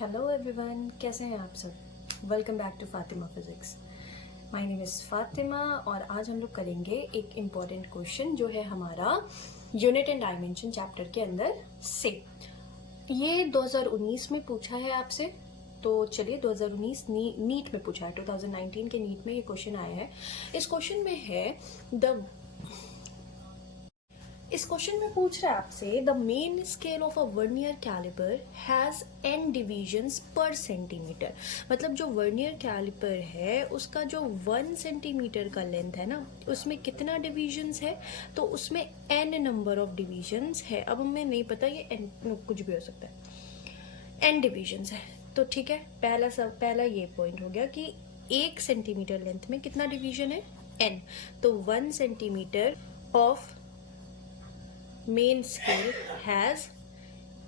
Hello everyone, कैसे हैं आप सब। Welcome back to Fatima physics. My name is Fatima और आज हम लोग करेंगे एक इम्पॉर्टेंट क्वेश्चन जो है हमारा यूनिट एंड डायमेंशन चैप्टर के अंदर से। ये 2019 में पूछा है आपसे, तो चलिए 2019 नीट में पूछा है। 2019 के नीट में ये क्वेश्चन आया है। इस क्वेश्चन में है इस क्वेश्चन में पूछ रहा है आपसे the main scale of a vernier caliper has n divisions पर सेंटीमीटर। मतलब जो वर्नियर कैलिपर है उसका जो 1 सेंटीमीटर का लेंथ है ना, उसमें कितना डिविजन्स है, तो उसमें n नंबर ऑफ डिविजन्स है। अब हमें नहीं पता, ये n कुछ भी हो सकता है, n डिविजन्स है। तो ठीक है, पहला ये पॉइंट हो गया कि 1 सेंटीमीटर लेंथ में कितना डिवीजन है, n। तो 1 centimetre of main scale has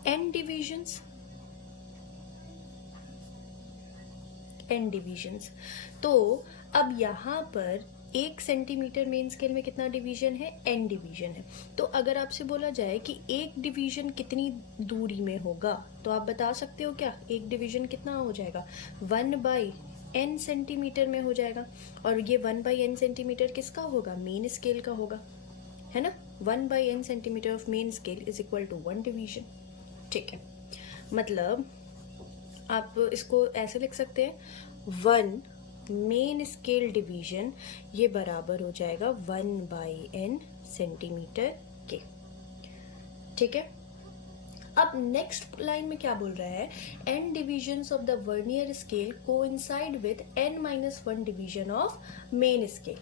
n divisions, तो अब यहाँ पर 1 सेंटीमीटर मेन स्केल में कितना डिवीजन है, n डिवीजन है। तो अगर आपसे बोला जाए कि एक डिवीजन कितनी दूरी में होगा, तो आप बता सकते हो क्या, एक डिवीजन कितना हो जाएगा, 1/n सेंटीमीटर में हो जाएगा। और ये 1/n सेंटीमीटर किसका होगा, मेन स्केल का होगा, है ना। 1/n centimetre of main scale is equal to 1 division. ठीक है, मतलब आप इसको ऐसे लिख सकते हैं, 1 मेन स्केल डिवीजन ये बराबर हो जाएगा 1/n सेंटीमीटर के। ठीक है, अब नेक्स्ट लाइन में क्या बोल रहा है, n divisions of the vernier scale coincide with n-1 division of main scale.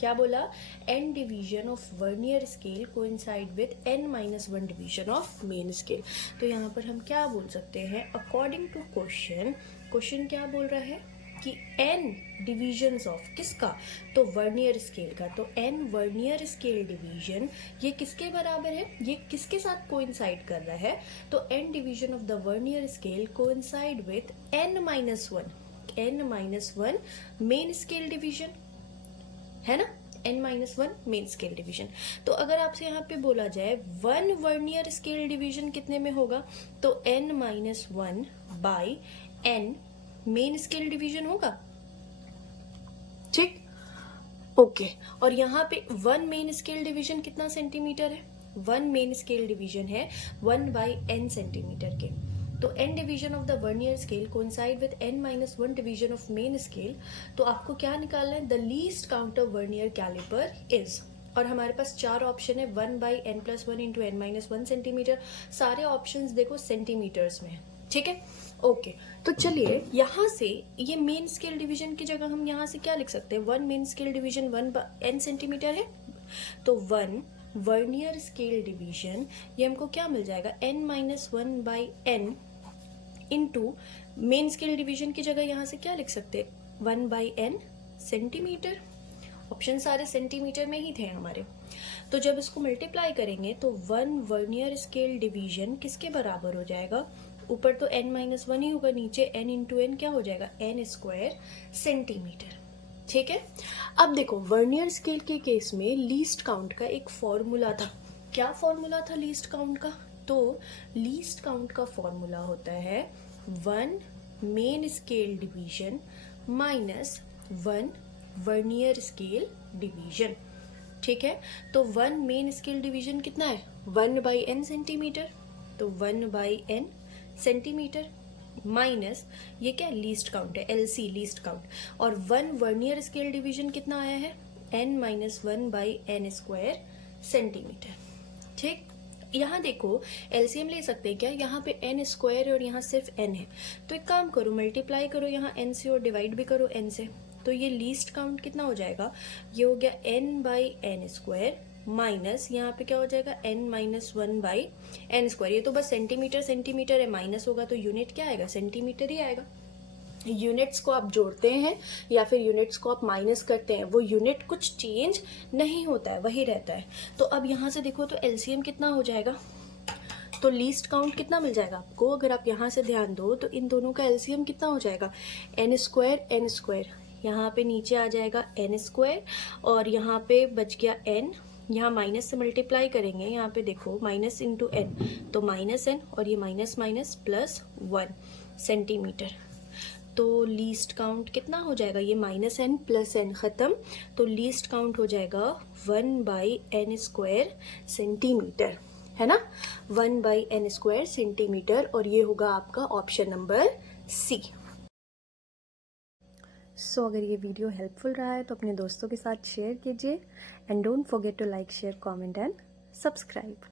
क्या बोला, n division of vernier scale coincide with n-1 division of main scale. तो यहाँ पर हम क्या बोल सकते हैं, अकॉर्डिंग टू क्वेश्चन क्या बोल रहा है कि n डिविजन्स ऑफ किसका, तो वर्नियर स्केल का। तो n वर्नियर स्केल डिवीजन ये किसके बराबर है, ये किसके साथ कोइंसाइड कर रहा है, तो n division of the vernier scale coincide with n-1 main scale division, है ना, n-1 मेन स्केल डिवीजन। तो अगर आपसे यहाँ पे बोला जाए 1 वर्नियर स्केल डिवीजन कितने में होगा, तो n-1 by n main scale division होगा। ठीक, ओके। और यहाँ पे 1 मेन स्केल डिवीजन कितना सेंटीमीटर है, 1 मेन स्केल डिवीजन है 1/n सेंटीमीटर के। तो n division of the vernier scale coincide with n-1 division of main scale. तो आपको क्या निकालना है, the least count of vernier caliper is, और हमारे पास 4 ऑप्शन है, 1/n+1 इंटू n-1 सेंटीमीटर। सारे ऑप्शंस देखो सेंटीमीटर्स में है। ठीक है, ओके। तो चलिए यहाँ से ये मेन स्केल डिवीजन की जगह हम यहाँ से क्या लिख सकते हैं, 1 main scale division 1/n centimetre है, तो 1 वर्नियर स्केल डिवीजन ये हमको क्या मिल जाएगा, n-1/n into main scale division की जगह यहाँ से क्या लिख सकते हैं, 1/n सेंटीमीटर। ऑप्शन सारे सेंटीमीटर में ही थे हमारे। तो जब इसको मल्टीप्लाई करेंगे तो 1 वर्नियर स्केल डिवीजन किसके बराबर हो जाएगा, ऊपर तो n-1 ही होगा, नीचे n इंटू n क्या हो जाएगा, n² सेंटीमीटर। ठीक है, अब देखो वर्नियर स्केल के केस में लीस्ट काउंट का एक फॉर्मूला था। क्या फॉर्मूला था लीस्ट काउंट का, तो लीस्ट काउंट का फॉर्मूला होता है 1 main scale division minus 1 vernier scale division. ठीक है, तो 1 मेन स्केल डिवीजन कितना है, 1/n सेंटीमीटर, तो 1/n सेंटीमीटर माइनस ये क्या लीस्ट काउंट है, LC लीस्ट काउंट, और 1 वर्नियर स्केल डिवीजन कितना आया है, n-1/n² सेंटीमीटर। ठीक, यहाँ देखो एलसीएम ले सकते हैं क्या, यहाँ पे n² और यहाँ सिर्फ n है, तो एक काम करो मल्टीप्लाई करो यहाँ n से और डिवाइड भी करो n से। तो ये लीस्ट काउंट कितना हो जाएगा, ये हो गया n/n² माइनस यहाँ पे क्या हो जाएगा, n-1/n²। ये तो बस सेंटीमीटर है, माइनस होगा तो यूनिट क्या आएगा, सेंटीमीटर ही आएगा। यूनिट्स को आप जोड़ते हैं या फिर यूनिट्स को आप माइनस करते हैं, वो यूनिट कुछ चेंज नहीं होता है, वही रहता है। तो अब यहाँ से देखो तो एलसीएम कितना हो जाएगा, तो लीस्ट काउंट कितना मिल जाएगा आपको, अगर आप यहाँ से ध्यान दो तो इन दोनों का एलसीएम कितना हो जाएगा, n², यहाँ पे नीचे आ जाएगा n² और यहाँ पे बच गया n, यहाँ माइनस से मल्टीप्लाई करेंगे, यहाँ पे देखो माइनस इंटू n, तो -n और ये माइनस प्लस 1, सेंटीमीटर। तो लीस्ट काउंट कितना हो जाएगा, ये -n + n ख़त्म, तो लीस्ट काउंट हो जाएगा 1/n² सेंटीमीटर, है ना, 1/n² सेंटीमीटर, और ये होगा आपका ऑप्शन नंबर सी। सो अगर ये वीडियो हेल्पफुल रहा है तो अपने दोस्तों के साथ शेयर कीजिए, and don't forget to like, share, comment and subscribe.